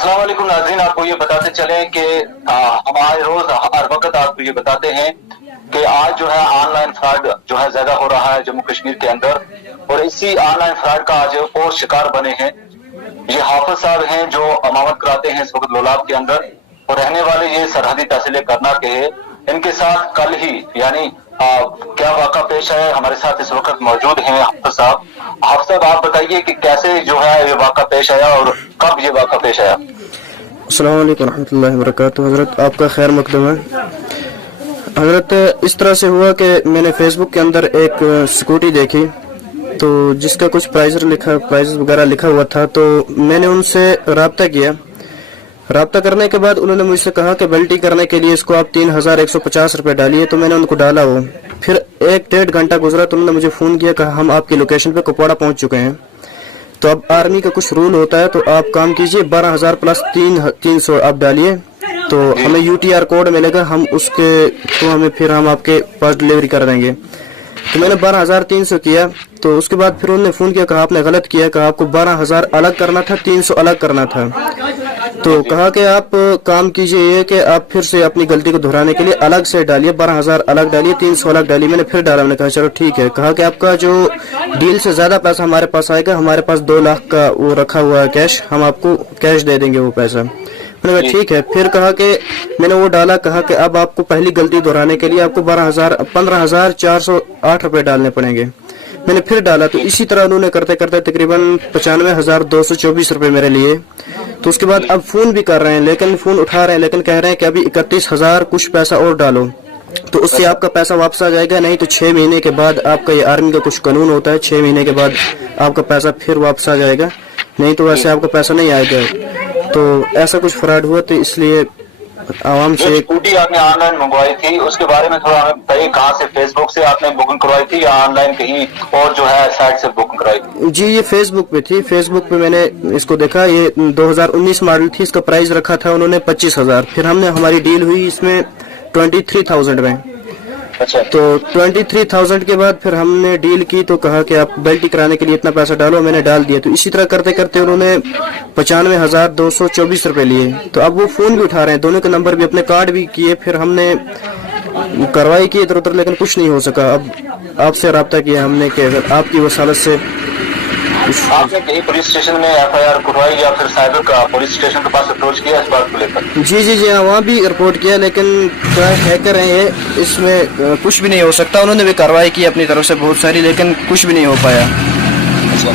अस्सलाम वालेकुम नाज़रीन, आपको ये बताते चले कि हमारे रोज हर वक्त आपको ये बताते हैं कि आज जो है ऑनलाइन फ्रॉड जो है ज्यादा हो रहा है जम्मू कश्मीर के अंदर, और इसी ऑनलाइन फ्रॉड का आज और शिकार बने हैं ये हाफिज साहब हैं जो अमावत कराते हैं इस वक्त लोलाब के अंदर, और रहने वाले ये सरहदी तहसील करना के हैं। इनके साथ कल ही यानी क्या वाक़ा पेश है, हमारे साथ इस वक्त मौजूद हैं हाफिज साहब। हाफिज साहब, आप बताइए कि कैसे जो है ये वाक़ा पेश आया और कब ये वाक़ा पेश आया। अस्सलाम वालेकुम रहमतुल्लाहि व बरकातुहू। हज़रत आपका खैर मकदम है। हज़रत इस तरह से हुआ कि मैंने फेसबुक के अंदर एक स्कूटी देखी तो जिसका कुछ प्राइस वगैरह लिखा हुआ था, तो मैंने उनसे रब्ता किया। रब्ता करने के बाद उन्होंने मुझसे कहा कि बेल्टी करने के लिए इसको आप 3150 रुपये डालिए, तो मैंने उनको डाला वो। फिर 1-1.5 घंटा गुजरा तो उन्होंने मुझे फ़ोन किया, कहा हम आपकी लोकेशन पे कुपवाड़ा पहुंच चुके हैं। तो अब आर्मी का कुछ रूल होता है, तो आप काम कीजिए 12,000 प्लस 300 आप डालिए, तो हमें UTR कोड मिलेगा, हम उसके तो हमें फिर हम आपके पास डिलीवरी कर देंगे। तो मैंने 12,300 किया। तो उसके बाद फिर उन्होंने फ़ोन किया, कहा आपने गलत किया, कहा आपको 12,000 अलग करना था, 300 अलग करना था। तो कहा कि आप काम कीजिए ये कि आप फिर से अपनी गलती को दोहराने के लिए अलग से डालिए, 12,000 अलग डालिए, 300 अलग डालिए। मैंने फिर डाला, मैंने कहा चलो ठीक है। कहा कि आपका जो डील से ज़्यादा पैसा हमारे पास आएगा, हमारे पास 2 लाख का वो रखा हुआ है कैश, हम आपको कैश दे देंगे वो पैसा। मैंने कहा ठीक है। फिर कहा कि मैंने वो डाला, कहा कि अब आपको पहली गलती दोहराने के लिए आपको 15,408 रुपये डालने पड़ेंगे। मैंने फिर डाला, तो इसी तरह उन्होंने करते करते तकरीबन 95,224 रुपये मेरे लिए। तो उसके बाद अब फोन भी कर रहे हैं, लेकिन फोन उठा रहे हैं, लेकिन कह रहे हैं कि अभी 31,000 कुछ पैसा और डालो तो उससे आपका पैसा वापस आ जाएगा, नहीं तो 6 महीने के बाद आपका, ये आर्मी का कुछ कानून होता है, 6 महीने के बाद आपका पैसा फिर वापस आ जाएगा, नहीं तो वैसे आपका पैसा नहीं आएगा। तो ऐसा कुछ फ्रॉड हुआ, तो इसलिए आवाम से स्कूटी आपने ऑनलाइन मंगवाई थी, उसके बारे में थोड़ा हमें बताइए। कहाँ से, फेसबुक से आपने बुकिंग करवाई थी या ऑनलाइन कहीं और जो है साइट से बुकिंग करवाई थी? जी, ये फेसबुक पे थी। फेसबुक पे मैंने इसको देखा, ये 2019 मॉडल थी, इसका प्राइस रखा था उन्होंने 25,000। फिर हमने हमारी डील हुई इसमें 23,000 में। अच्छा। तो 23,000 के बाद फिर हमने डील की, तो कहा कि आप बेल्टी कराने के लिए इतना पैसा डालो, मैंने डाल दिया। तो इसी तरह करते करते उन्होंने 95,224 रुपये लिए। तो अब वो फोन भी उठा रहे हैं, दोनों के नंबर भी, अपने कार्ड भी किए, फिर हमने कार्रवाई की इधर उधर, लेकिन कुछ नहीं हो सका। अब आपसे रब्ता किया हमने कि अगर आपकी वसालत से आपने कहीं पुलिस स्टेशन में FIR करवाई या फिर साइबर का पुलिस स्टेशन के पास अप्रोच किया इस बात को लेकर? जी हाँ, वहाँ भी रिपोर्ट किया, लेकिन क्या हैकर हैं ये, इसमें कुछ भी नहीं हो सकता। उन्होंने भी कार्रवाई की अपनी तरफ से बहुत सारी, लेकिन कुछ भी नहीं हो पाया। अच्छा,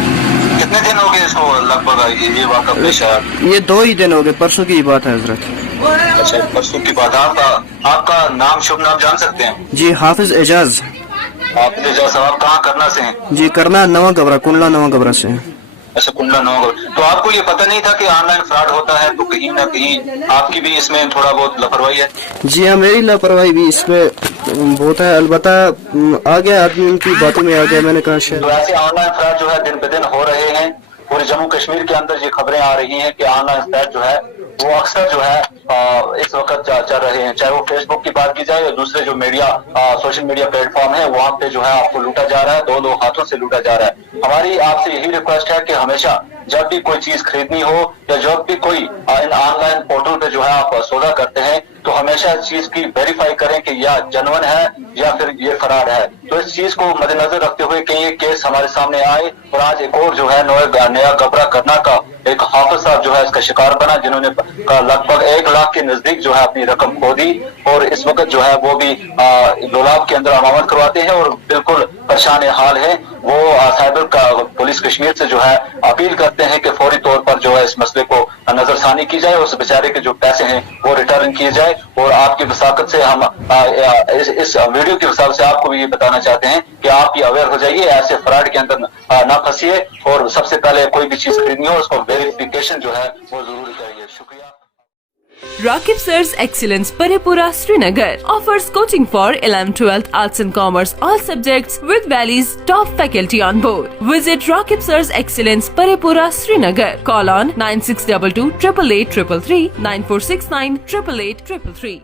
कितने दिन हो गए इसको लगभग ये वाक़ा पेश आया? ये 2 ही दिन हो गए, परसों की बात है हजरत। अच्छा, परसों की बात। आपका नाम, शुभ नाम जान सकते हैं? जी, हाफिज एजाज। आप कहाँ करना से हैं? जी, करना नवा गबरा, कुंडला नवा गबरा से। अच्छा, कुंडला नवा गबरा। तो आपको ये पता नहीं था कि ऑनलाइन फ्रॉड होता है, तो कहीं ना कहीं आपकी भी इसमें थोड़ा बहुत लापरवाही है? जी हाँ, मेरी लापरवाही भी इसमें बहुत है, अलबत्ता आ गया आदमी उनकी बातों में आ गया, मैंने कहा शायद। तो ऐसे ऑनलाइन फ्रॉड जो है दिन ब दिन हो रहे हैं। पूरे जम्मू कश्मीर के अंदर ये खबरें आ रही हैं कि ऑनलाइन फ्रॉड जो है वो अक्सर जो है इस वक्त चल रहे हैं, चाहे वो फेसबुक की बात की जाए या दूसरे जो मीडिया सोशल मीडिया प्लेटफॉर्म है, वहाँ पे जो है आपको लूटा जा रहा है, 2 हाथों से लूटा जा रहा है। हमारी आपसे यही रिक्वेस्ट है कि हमेशा जब भी कोई चीज खरीदनी हो या जब भी कोई इन ऑनलाइन पोर्टल पे जो है आप सौदा करते हैं, तो हमेशा इस चीज की वेरीफाई करें कि या जेन्युइन है या फिर ये फराड है। तो इस चीज को मद्देनजर रखते हुए कि ये केस हमारे सामने आए, और आज एक और जो है नया गबरा करना का एक हाफिज साहब जो है इसका शिकार बना, जिन्होंने लगभग 1 लाख के नजदीक जो है अपनी रकम खो दी, और इस वक्त जो है वो भी लोलाब के अंदर अमावत करवाते हैं और बिल्कुल परेशान हाल है। वो साइबर का पुलिस कश्मीर से जो है अपील करते हैं कि फौरी तौर पर जो है इस मसले को नजरसानी की जाए, उस बेचारे के जो पैसे हैं वो रिटर्न किए जाए। और आपकी वसाकत से हम इस वीडियो की वसाकत से आपको भी ये बताना चाहते हैं कि आप ये अवेयर हो जाइए, ऐसे फ्रॉड के अंदर ना फंसिए, और सबसे पहले कोई भी चीज खरीदनी हो उसको वेरिफिकेशन जो है वो जरूर करिए। शुक्रिया। Rakib Sir's Excellence Paripura Srinagar offers coaching for 11th, 12th, Arts and Commerce all subjects with Valley's top faculty on board. Visit Rakib Sir's Excellence Paripura Srinagar. Call on 9622 888 333 9469 888 333.